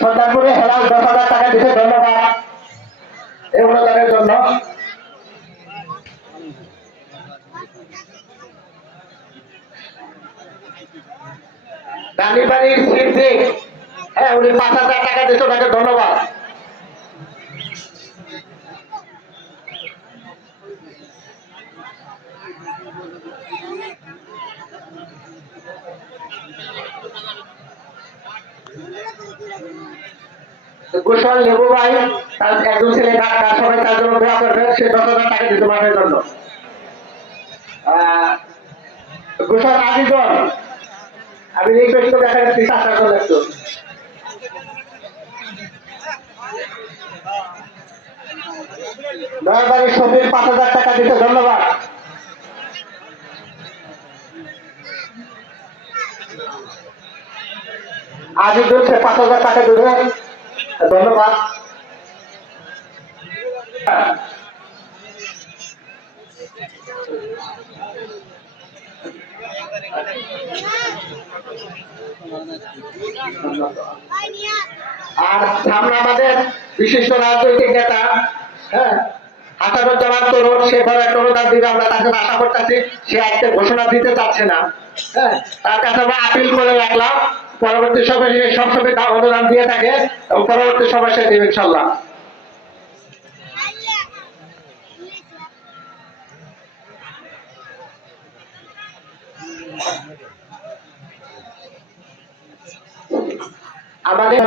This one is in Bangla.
সন্তানপুরে হেলাল 10,000 টাকা দিতে ধন্যবাদ এই অনুদানের জন্য। রানীবাড়ির সিদ্দিক, হ্যাঁ উনি 5,000 টাকা দিতে তাকে ধন্যবাদ। কুশল লেবু ভাই তার একজন ছেলে ডাক্তার, সবাই তার জন্য দোয়া করবেন, সে 10,000 টাকা দিতে মাঠের জন্য। কুশল আজিজন, আমি রিকোয়েস্ট করে দেখা যাচ্ছি চেষ্টা করলে একটু। দয়াবাড়ি শফির 5,000 টাকা দিতে ধন্যবাদ। আজিজুল সে 5,000 টাকা দেবে ধন্যবাদ। আর সামনে আমাদের বিশিষ্ট রাজনৈতিক নেতা, হ্যাঁ হাসানুজ্জামান তরুণ, সে বড় একটা অনুদান দিবে, আমরা তাকে আশা করতেছি। সে আজকে ঘোষণা দিতে চাচ্ছে না, হ্যাঁ তার কাছে আমরা আপিল করে রাখলাম, পরবর্তী সময় সে সবসময় অনুদান দিয়ে থাকে এবং পরবর্তী সময় সে দেবে ইনশাল্লাহ। আমাদের